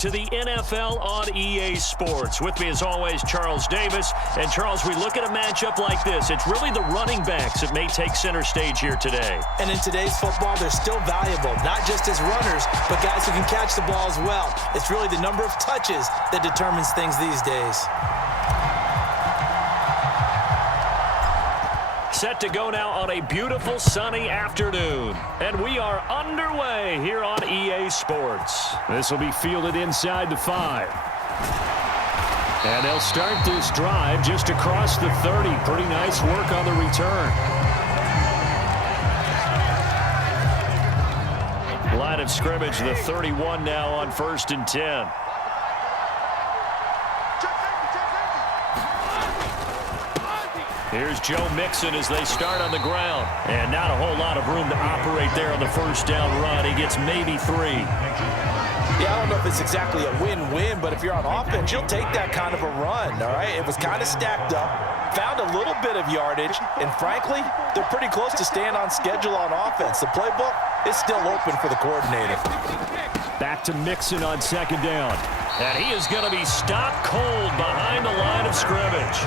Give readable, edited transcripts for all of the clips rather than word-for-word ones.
To the NFL on EA Sports. With me as always, Charles Davis. And Charles, we look at a matchup like this. It's really the running backs that may take center stage here today. And in today's football, they're still valuable, not just as runners, but guys who can catch the ball as well. It's really the number of touches that determines things these days. Set to go now on a beautiful sunny afternoon. And we are underway here on EA Sports. This will be fielded inside the 5. And they'll start this drive just across the 30. Pretty nice work on the return. Line of scrimmage, the 31 now on 1st and 10. Here's Joe Mixon as they start on the ground. And not a whole lot of room to operate there on the first down run. He gets maybe 3. Yeah, I don't know if it's exactly a win-win, but if you're on offense, you'll take that kind of a run, all right? It was kind of stacked up, found a little bit of yardage, and frankly, they're pretty close to staying on schedule on offense. The playbook is still open for the coordinator. Back to Mixon on 2nd down. And he is going to be stopped cold behind the line of scrimmage.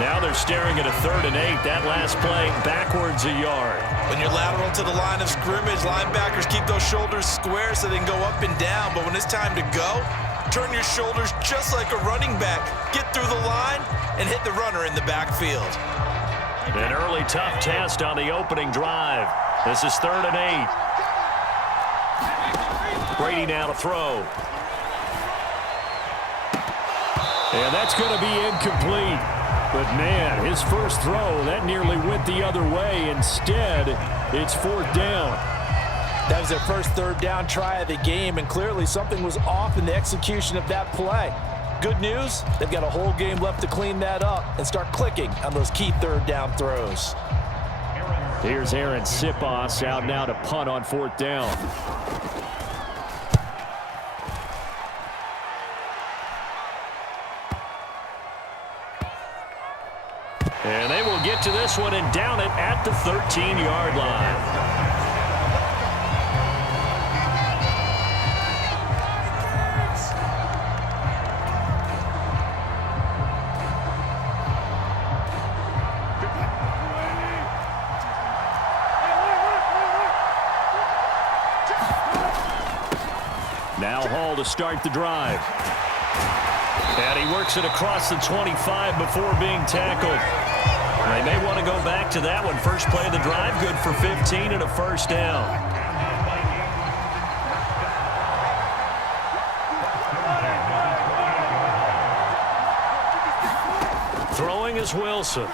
Now they're staring at a 3rd and 8. That last play backwards a yard. When you're lateral to the line of scrimmage, linebackers keep those shoulders square so they can go up and down. But when it's time to go, turn your shoulders just like a running back. Get through the line and hit the runner in the backfield. An early tough test on the opening drive. This is 3rd and 8. Brady now to throw. And that's going to be incomplete. But, man, his first throw, that nearly went the other way. Instead, it's 4th down. That was their first 3rd down try of the game, and clearly something was off in the execution of that play. Good news, they've got a whole game left to clean that up and start clicking on those key 3rd down throws. Here's Aaron Sipos out now to punt on 4th down. And they will get to this one and down it at the 13-yard line. Now Hall to start the drive. And he works it across the 25 before being tackled. They may want to go back to that one. First play of the drive, good for 15 and a first down. Throwing is Wilson.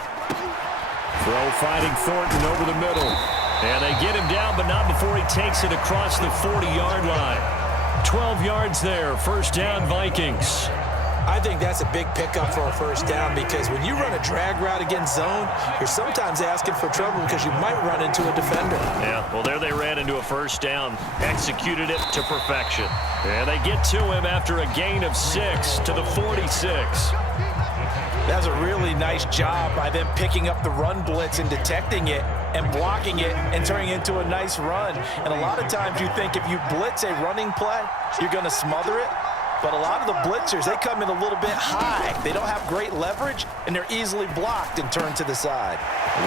Throw fighting Thornton over the middle. And they get him down, but not before he takes it across the 40-yard line. 12 yards there, first down Vikings. I think that's a big pickup for a first down because when you run a drag route against zone, you're sometimes asking for trouble because you might run into a defender. Yeah, well, there they ran into a first down, executed it to perfection. And they get to him after a gain of 6 to the 46. That was a really nice job by them picking up the run blitz and detecting it and blocking it and turning it into a nice run. And a lot of times you think if you blitz a running play, you're going to smother it. But a lot of the blitzers, they come in a little bit high. They don't have great leverage, and they're easily blocked and turned to the side.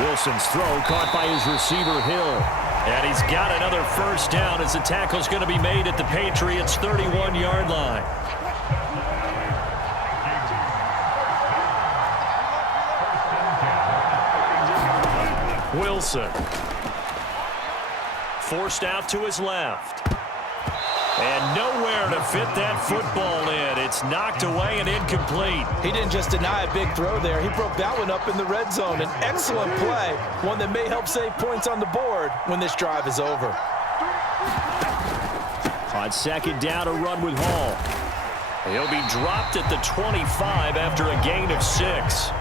Wilson's throw caught by his receiver, Hill. And he's got another first down as the tackle's going to be made at the Patriots' 31-yard line. Wilson. Forced out to his left. And nowhere to fit that football in. It's knocked away and incomplete. He didn't just deny a big throw there. He broke that one up in the red zone. An excellent play, one that may help save points on the board when this drive is over. On 2nd down, a run with Hall. He'll be dropped at the 25 after a gain of 6.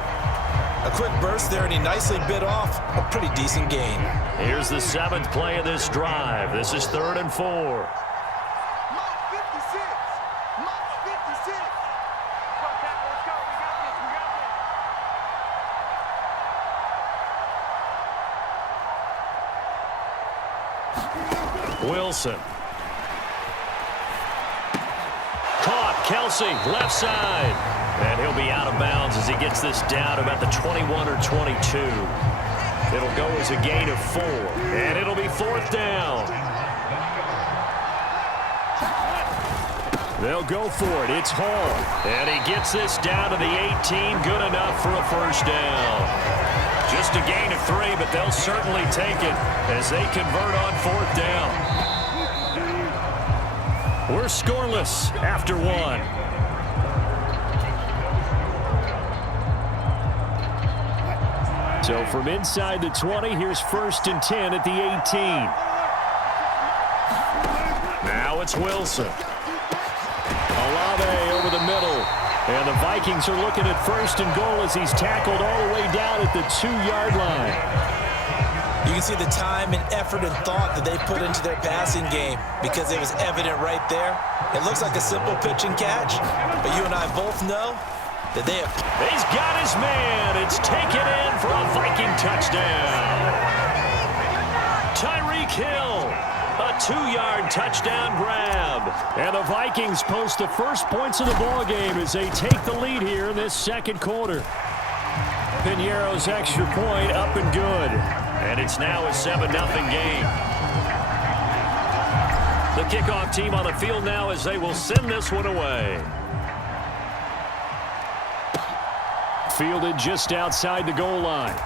A quick burst there, and he nicely bit off a pretty decent gain. Here's the 7th play of this drive. This is 3rd and 4. Wilson. Caught Kelce, left side. And he'll be out of bounds as he gets this down about the 21 or 22. It'll go as a gain of 4. And it'll be 4th down. They'll go for it. It's Hall. And he gets this down to the 18. Good enough for a first down. Just a gain of 3, but they'll certainly take it as they convert on 4th down. We're scoreless after 1. So from inside the 20, here's 1st and 10 at the 18. Now it's Wilson. Olave over the middle. And the Vikings are looking at 1st and goal as he's tackled all the way down at the 2-yard line. You can see the time and effort and thought that they put into their passing game because it was evident right there. It looks like a simple pitch and catch, but you and I both know that they have... He's got his man. It's taken in for a Viking touchdown. Tyreek Hill, a 2-yard touchdown grab. And the Vikings post the first points of the ball game as they take the lead here in this second quarter. Piñeiro's extra point up and good. And it's now a 7-0 game. The kickoff team on the field now as they will send this one away. Fielded just outside the goal line.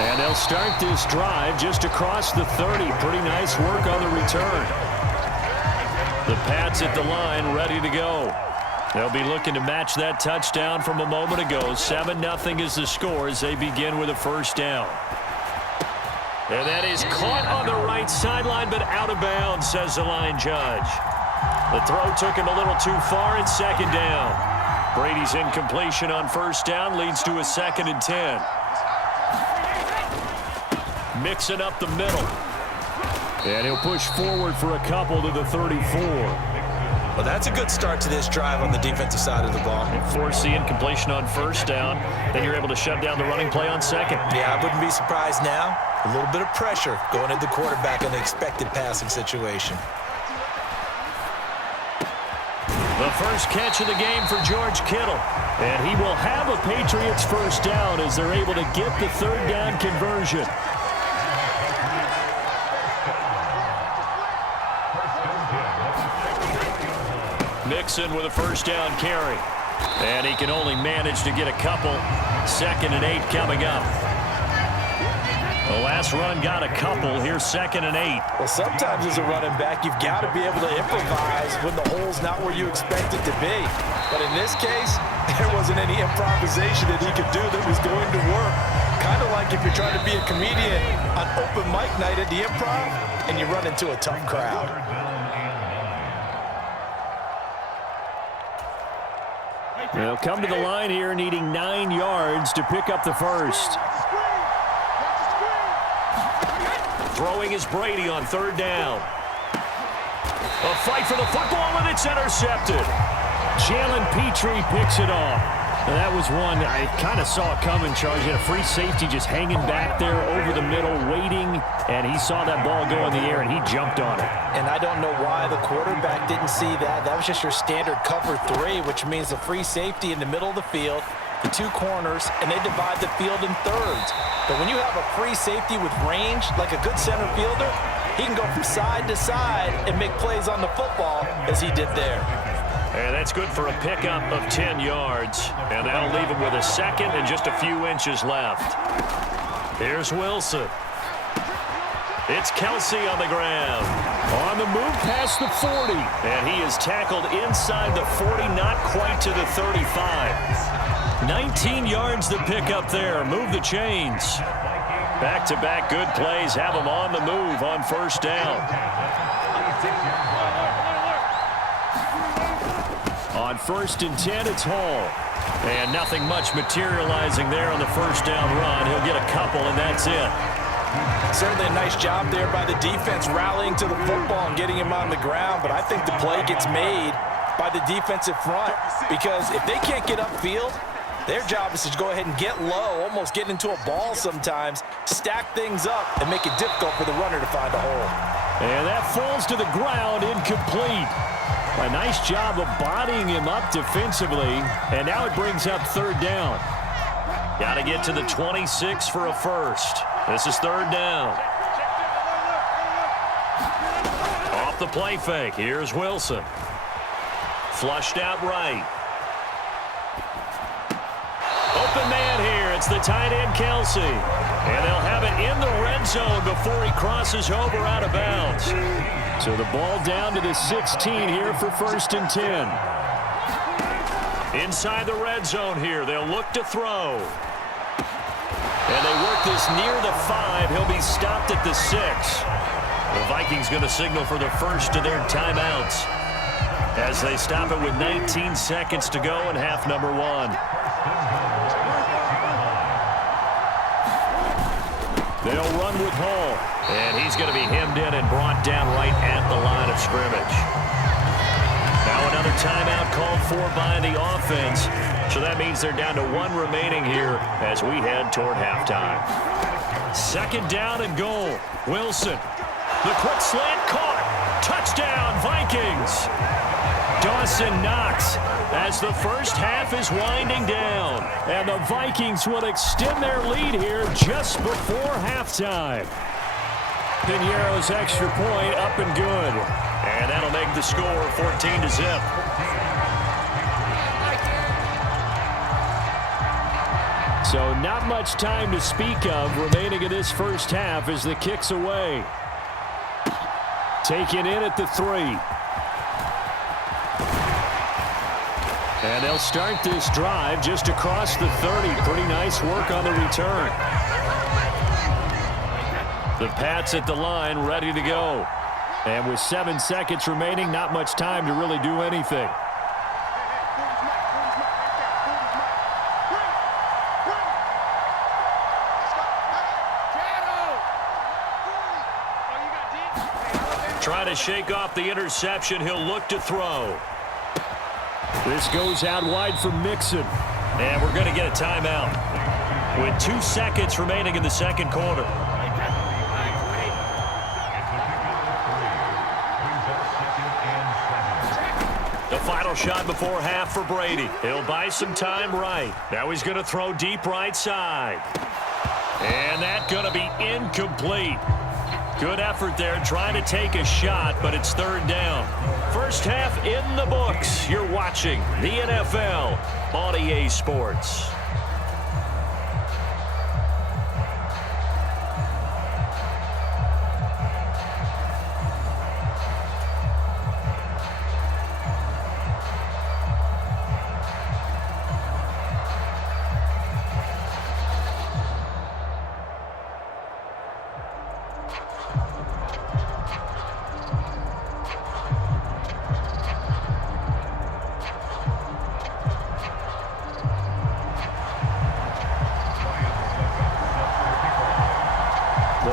And they'll start this drive just across the 30. Pretty nice work on the return. The Pats at the line ready to go. They'll be looking to match that touchdown from a moment ago. 7-0 is the score as they begin with a first down. And that is caught on the right sideline, but out of bounds, says the line judge. The throw took him a little too far, and 2nd down. Brady's incompletion on 1st down leads to a 2nd and 10. Mixing up the middle. And he'll push forward for a couple to the 34. Well, that's a good start to this drive on the defensive side of the ball. Force the incompletion on 1st down. Then you're able to shut down the running play on 2nd. Yeah, I wouldn't be surprised now. A little bit of pressure going at the quarterback in an expected passing situation. The first catch of the game for George Kittle. And he will have a Patriots first down as they're able to get the 3rd down conversion. Mixon with a first down carry. And he can only manage to get a couple. 2nd and 8 coming up. The last run got a couple. Here's 2nd and 8. Well, sometimes as a running back, you've got to be able to improvise when the hole's not where you expect it to be. But in this case, there wasn't any improvisation that he could do that was going to work. Kind of like if you're trying to be a comedian on open mic night at the Improv and you run into a tough crowd. They'll come to the line here needing 9 yards to pick up the first. Throwing is Brady on 3rd down. A fight for the football, and it's intercepted. Jalen Petrie picks it off. Now that was one I kind of saw it coming, Charles. He had a free safety just hanging back there over the middle, waiting, and he saw that ball go in the air, and he jumped on it. And I don't know why the quarterback didn't see that. That was just your standard cover 3, which means a free safety in the middle of the field, the 2 corners, and they divide the field in thirds. But when you have a free safety with range, like a good center fielder, he can go from side to side and make plays on the football as he did there. And that's good for a pickup of 10 yards. And that'll leave him with a 2nd and just a few inches left. Here's Wilson. It's Kelce on the ground. On the move past the 40. And he is tackled inside the 40, not quite to the 35. 19 yards to pick up there. Move the chains. Back-to-back good plays have him on the move on 1st down. On 1st and 10, it's Hall. And nothing much materializing there on the 1st down run. He'll get a couple, and that's it. Certainly a nice job there by the defense rallying to the football and getting him on the ground, but I think the play gets made by the defensive front because if they can't get upfield, their job is to go ahead and get low, almost get into a ball sometimes, stack things up, and make it difficult for the runner to find a hole. And that falls to the ground, incomplete. A nice job of bodying him up defensively, and now it brings up third down. Got to get to the 26 for a first. This is third down. Off the play fake. Here's Wilson. Flushed out right. Open man here. It's the tight end, Kelsey. And they'll have it in the red zone before he crosses over out of bounds. So the ball down to the 16 here for 1st and 10. Inside the red zone here. They'll look to throw. And they work this near the 5. He'll be stopped at the 6. The Vikings going to signal for the first of their timeouts as they stop it with 19 seconds to go in half number 1. They'll run with Hall. And he's going to be hemmed in and brought down right at the line of scrimmage. Now another timeout called for by the offense. So that means they're down to 1 remaining here as we head toward halftime. 2nd down and goal. Wilson. The quick slant caught. Touchdown, Vikings. Dawson Knox as the first half is winding down. And the Vikings will extend their lead here just before halftime. Piñeiro's extra point up and good. And that'll make the score 14-0. So not much time to speak of remaining in this first half as the kick's away. Taken in at the 3. And they'll start this drive just across the 30. Pretty nice work on the return. The Pats at the line ready to go. And with 7 seconds remaining, not much time to really do anything. Trying to shake off the interception. He'll look to throw. This goes out wide for Mixon. And we're going to get a timeout with 2 seconds remaining in the second quarter. The final shot before half for Brady. He'll buy some time right. Now he's going to throw deep right side. And that's going to be incomplete. Good effort there trying to take a shot, but it's third down. First half in the books. You're watching the NFL on EA Sports.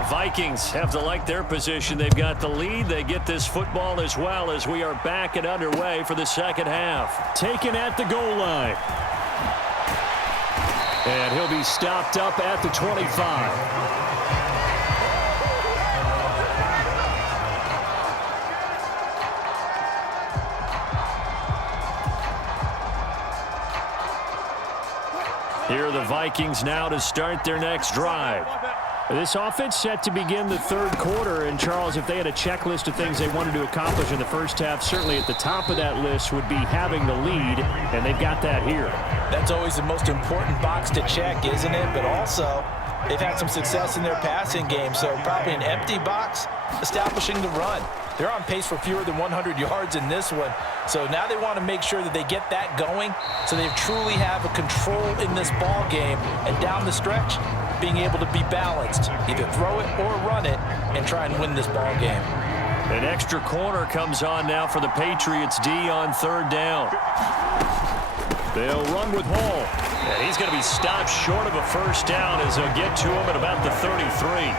Vikings have to like their position. They've got the lead. They get this football as well as we are back and underway for the second half. Taken at the goal line. And he'll be stopped up at the 25. Here are the Vikings now to start their next drive. This offense set to begin the third quarter. And, Charles, if they had a checklist of things they wanted to accomplish in the first half, certainly at the top of that list would be having the lead, and they've got that here. That's always the most important box to check, isn't it? But also, they've had some success in their passing game, so probably an empty box establishing the run. They're on pace for fewer than 100 yards in this one. So now they want to make sure that they get that going so they truly have a control in this ball game. And down the stretch, being able to be balanced. Either throw it or run it and try and win this ball game. An extra corner comes on now for the Patriots D on third down. They'll run with Hall. And he's going to be stopped short of a first down as they'll get to him at about the 33.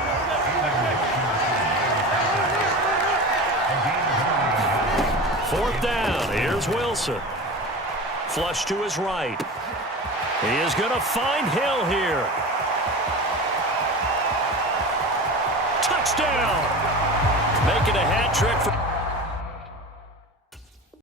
Fourth down. Here's Wilson. Flush to his right. He is going to find Hill here. Touchdown. Making a hat trick for...